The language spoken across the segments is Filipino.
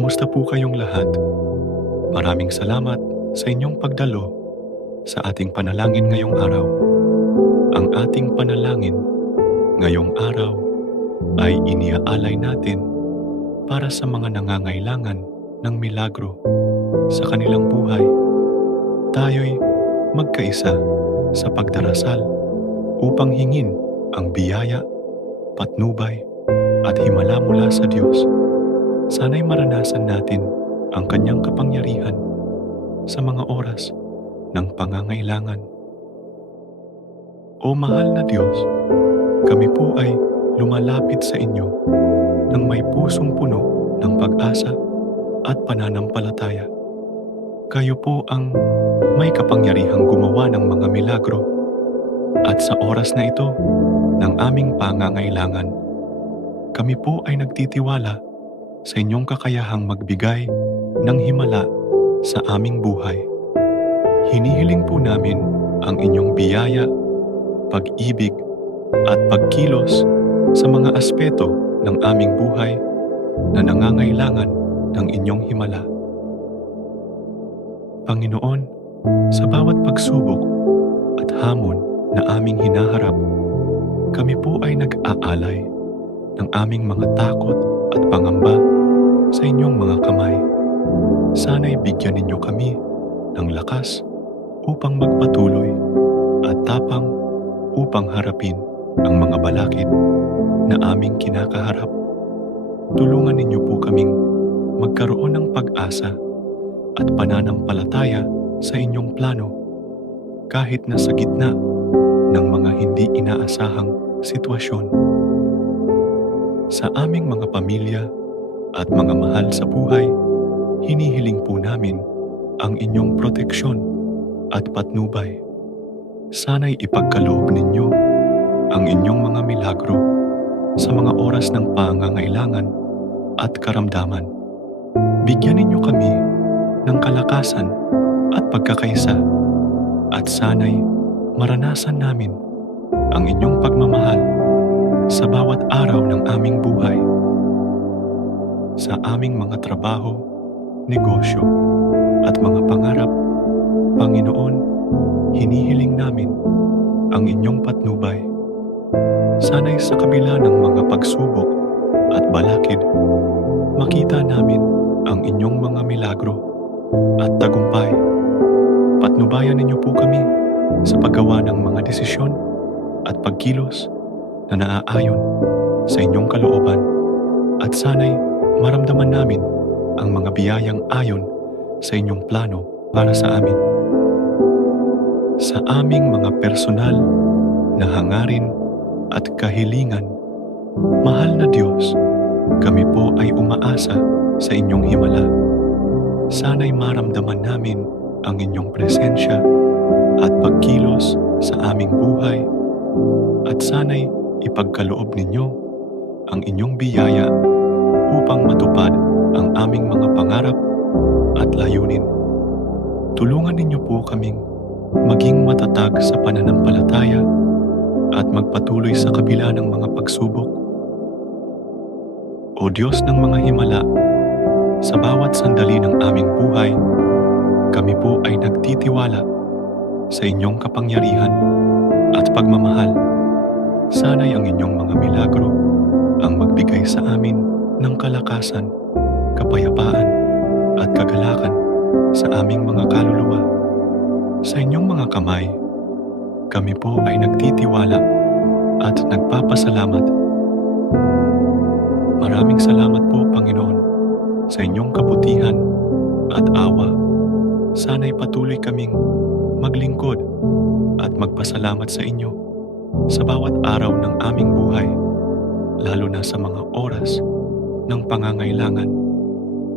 Kamusta po kayong lahat? Maraming salamat sa inyong pagdalo sa ating panalangin ngayong araw. Ang ating panalangin ngayong araw ay iniaalay natin para sa mga nangangailangan ng milagro sa kanilang buhay. Tayo'y magkaisa sa pagdarasal upang hingin ang biyaya, patnubay at himala mula sa Diyos. Sana'y maranasan natin ang Kanyang kapangyarihan sa mga oras ng pangangailangan. O mahal na Diyos, kami po ay lumalapit sa inyo ng may pusong puno ng pag-asa at pananampalataya. Kayo po ang may kapangyarihang gumawa ng mga milagro at sa oras na ito ng aming pangangailangan, kami po ay nagtitiwala sa inyong kakayahang magbigay ng himala sa aming buhay. Hinihiling po namin ang inyong biyaya, pag-ibig at pagkilos sa mga aspeto ng aming buhay na nangangailangan ng inyong himala. Panginoon, sa bawat pagsubok at hamon na aming hinaharap, kami po ay nag-aalay ng aming mga takot at pangamba sa inyong mga kamay. Sana'y bigyan ninyo kami ng lakas upang magpatuloy at tapang upang harapin ang mga balakid na aming kinakaharap. Tulungan ninyo po kaming magkaroon ng pag-asa at pananampalataya sa inyong plano kahit na sa gitna ng mga hindi inaasahang sitwasyon. Sa aming mga pamilya at mga mahal sa buhay, hinihiling po namin ang inyong proteksyon at patnubay. Sana'y ipagkaloob ninyo ang inyong mga milagro sa mga oras ng pangangailangan at karamdaman. Bigyan ninyo kami ng kalakasan at pagkakaisa at sana'y maranasan namin ang inyong pagmamahal sa bawat araw ng aming buhay. Sa aming mga trabaho, negosyo at mga pangarap, Panginoon, hinihiling namin ang inyong patnubay. Sana'y sa kabila ng mga pagsubok at balakid, makita namin ang inyong mga milagro at tagumpay. Patnubayan ninyo po kami sa paggawa ng mga desisyon at pagkilos na naaayon sa inyong kalooban at sana'y maramdaman namin ang mga biyayang ayon sa inyong plano para sa amin. Sa aming mga personal na hangarin at kahilingan, mahal na Diyos, kami po ay umaasa sa inyong himala. Sana'y maramdaman namin ang inyong presensya at pagkilos sa aming buhay at sana'y ipagkaloob ninyo ang inyong biyaya upang matupad ang aming mga pangarap at layunin. Tulungan ninyo po kaming maging matatag sa pananampalataya at magpatuloy sa kabila ng mga pagsubok. O Diyos ng mga himala, sa bawat sandali ng aming buhay, kami po ay nagtitiwala sa inyong kapangyarihan at pagmamahal. Sana'y ang inyong mga milagro ang magbigay sa amin ng kalakasan, kapayapaan at kagalakan sa aming mga kaluluwa. Sa inyong mga kamay, kami po ay nagtitiwala at nagpapasalamat. Maraming salamat po, Panginoon, sa inyong kabutihan at awa. Sana'y patuloy kaming maglingkod at magpasalamat sa inyo sa bawat araw ng aming buhay, lalo na sa mga oras ng pangangailangan.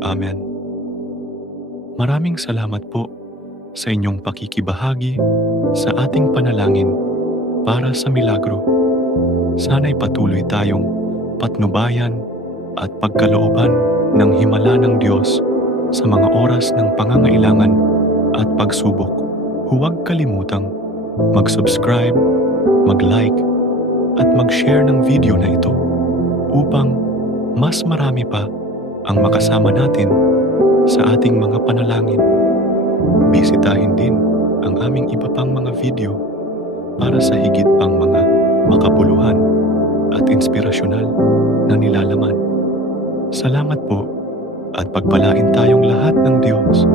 Amen. Maraming salamat po sa inyong pakikibahagi sa ating panalangin para sa milagro. Sana'y patuloy tayong patnubayan at pagkalooban ng himala ng Diyos sa mga oras ng pangangailangan at pagsubok. Huwag kalimutang mag-subscribe, mag-like at mag-share ng video na ito upang mas marami pa ang makasama natin sa ating mga panalangin. Bisitahin din ang aming iba pang mga video para sa higit pang mga makabuluhan at inspirasyonal na nilalaman. Salamat po at pagpalain tayong lahat ng Diyos